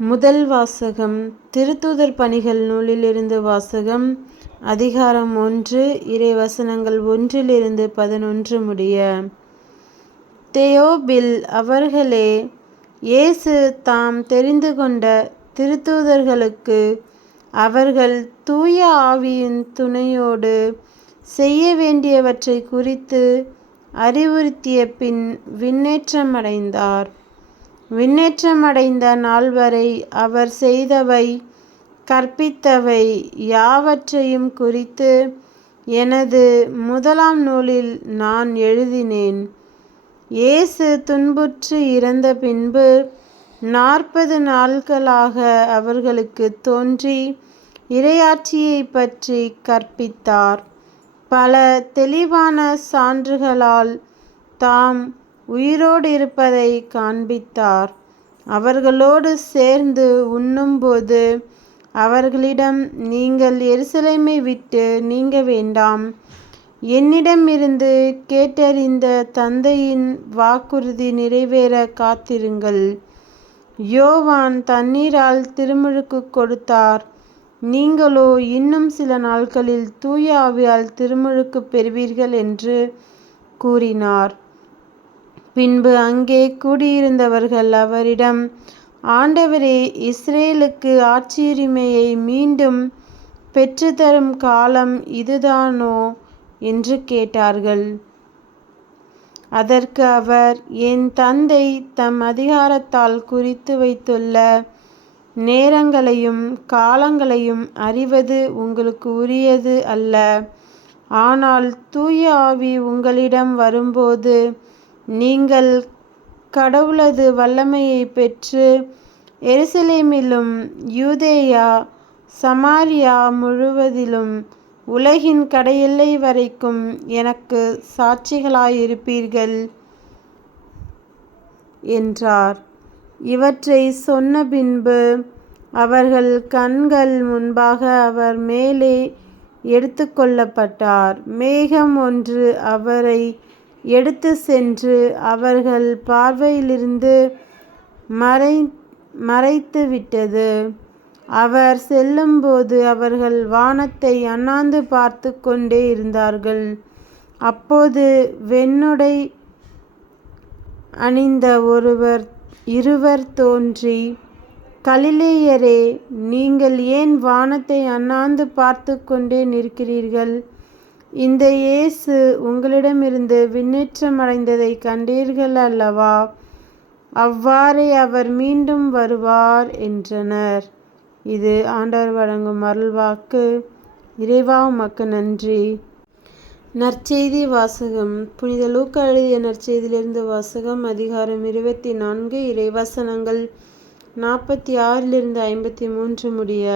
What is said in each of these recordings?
முதல் வாசகம் திருத்தூதர் பணிகள் நூலிலிருந்து வாசகம். அதிகாரம் 1, இறைவசனங்கள் 1-11 முடிய. தெயோபில் அவர்களே, இயேசு தாம் தெரிந்து கொண்ட திருத்தூதர்களுக்கு அவர்கள் தூய ஆவியின் துணையோடு செய்ய வேண்டியவற்றை குறித்து அறிவுறுத்திய பின் விண்ணேற்றமடைந்தார். விண்ணேற்றமடைந்த நாள் வரை அவர் செய்தவை, கற்பித்தவை யாவற்றையும் குறித்து எனது முதலாம் நூலில் நான் எழுதினேன். இயேசு துன்புற்று இறந்த பின்பு 40 நாள்களாக அவர்களுக்கு தோன்றி இறையாட்சியைப் பற்றி கற்பித்தார். பல தெளிவான சான்றுகளால் தாம் உயிரோடு இருப்பதை காண்பித்தார். அவர்களோடு சேர்ந்து உண்ணும்போது அவர்களிடம், நீங்கள் எருசலேமை விட்டு நீங்க வேண்டாம், என்னிடமிருந்து கேட்டறிந்த தந்தையின் வாக்குறுதி நிறைவேற காத்திருங்கள். யோவான் தண்ணீரால் திருமுழுக்கு கொடுத்தார், நீங்களோ இன்னும் சில நாட்களில் தூய ஆவியால் திருமுழுக்கு பெறுவீர்கள் என்று கூறினார். பின்பு அங்கே கூடியிருந்தவர்கள் அவரிடம், ஆண்டவரே, இஸ்ரேலுக்கு ஆட்சியுரிமையை மீண்டும் பெற்றுத்தரும் காலம் இதுதானோ என்று கேட்டார்கள். அதற்கு அவர், என் தந்தை தம் அதிகாரத்தால் குறித்து வைத்துள்ள நேரங்களையும் காலங்களையும் அறிவது உங்களுக்கு உரியது அல்ல. ஆனால் தூய ஆவி உங்களிடம் வரும்போது நீங்கள் கடவுளது வல்லமையை பெற்று எருசலேமிலும் யூதேயா சமாரியா முழுவதிலும் உலகின் கடையெல்லை வரைக்கும் எனக்கு சாட்சிகளாயிருப்பீர்கள் என்றார். இவற்றை சொன்ன பின்பு அவர்கள் கண்கள் முன்பாக அவர் மேலே எடுத்துக்கொள்ளப்பட்டார். மேகம் ஒன்று அவரை எடுத்து சென்று அவர்கள் பார்வையிலிருந்து மறைத்துவிட்டது. அவர் செல்லும்போது அவர்கள் வானத்தை அண்ணாந்து பார்த்து கொண்டே இருந்தார்கள். அப்போது வெண்ணுடை அணிந்த இருவர் தோன்றி, கலிலேயரே, நீங்கள் ஏன் வானத்தை அண்ணாந்து பார்த்து கொண்டே நிற்கிறீர்கள்? இந்த இயேசு உங்களிடமிருந்து விண்ணேற்றமடைந்ததை கண்டீர்கள் அல்லவா? அவ்வாறே அவர் மீண்டும் வருவார் என்றனர். இது ஆண்டவர் வழங்கும் அருள்வாக்கு. இறைவா, உமக்கு நன்றி. நற்செய்தி வாசகம். புனித லூக்கா எழுதிய நற்செய்தியிலிருந்து வாசகம். அதிகாரம் 24, இறைவசனங்கள் 46-53 முடிய.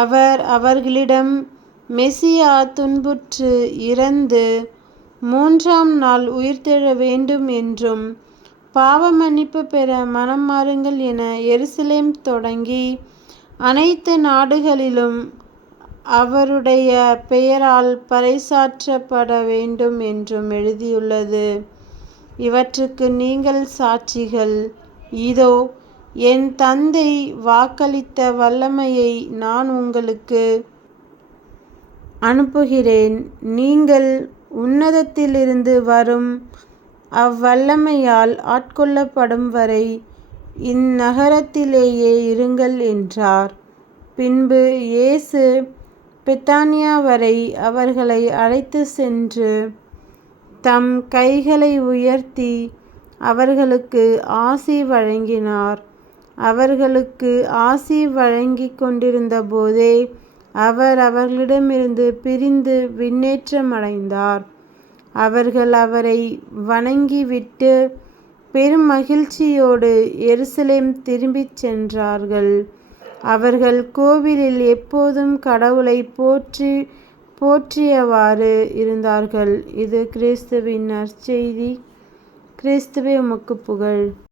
அவர் அவர்களிடம், மெசியா துன்புற்று இறந்து 3ஆம் நாள் உயிர்த்தெழ வேண்டும் என்றும் பாவ மன்னிப்பு பெற மனம் மாறுங்கள் என எருசலேம் தொடங்கி அனைத்து நாடுகளிலும் அவருடைய பெயரால் பறைசாற்றப்பட வேண்டும் என்றும் எழுதியுள்ளது. இவற்றுக்கு நீங்கள் சாட்சிகள். இதோ, என் தந்தை வாக்களித்த வல்லமையை நான் உங்களுக்கு அனுப்புகிறேன். நீங்கள் உன்னதத்திலிருந்து வரும் அவ்வல்லமையால் ஆட்கொள்ளப்படும் வரை இந்நகரத்திலேயே இருங்கள் என்றார். பின்பு இயேசு பெத்தானியா வரை அவர்களை அழைத்து சென்று தம் கைகளை உயர்த்தி அவர்களுக்கு ஆசி வழங்கினார். அவர்களுக்கு ஆசி வழங்கிக் கொண்டிருந்த போதே அவர் அவர்களிடமிருந்து பிரிந்து விண்ணேற்றமடைந்தார். அவர்கள் அவரை வணங்கிவிட்டு பெரும் மகிழ்ச்சியோடு எருசலேம் திரும்பிச் சென்றார்கள். அவர்கள் கோவிலில் எப்போதும் கடவுளை போற்றியவாறு இருந்தார்கள். இது கிறிஸ்துவின் நற்செய்தி. கிறிஸ்துவே, உமக்கு புகழ்.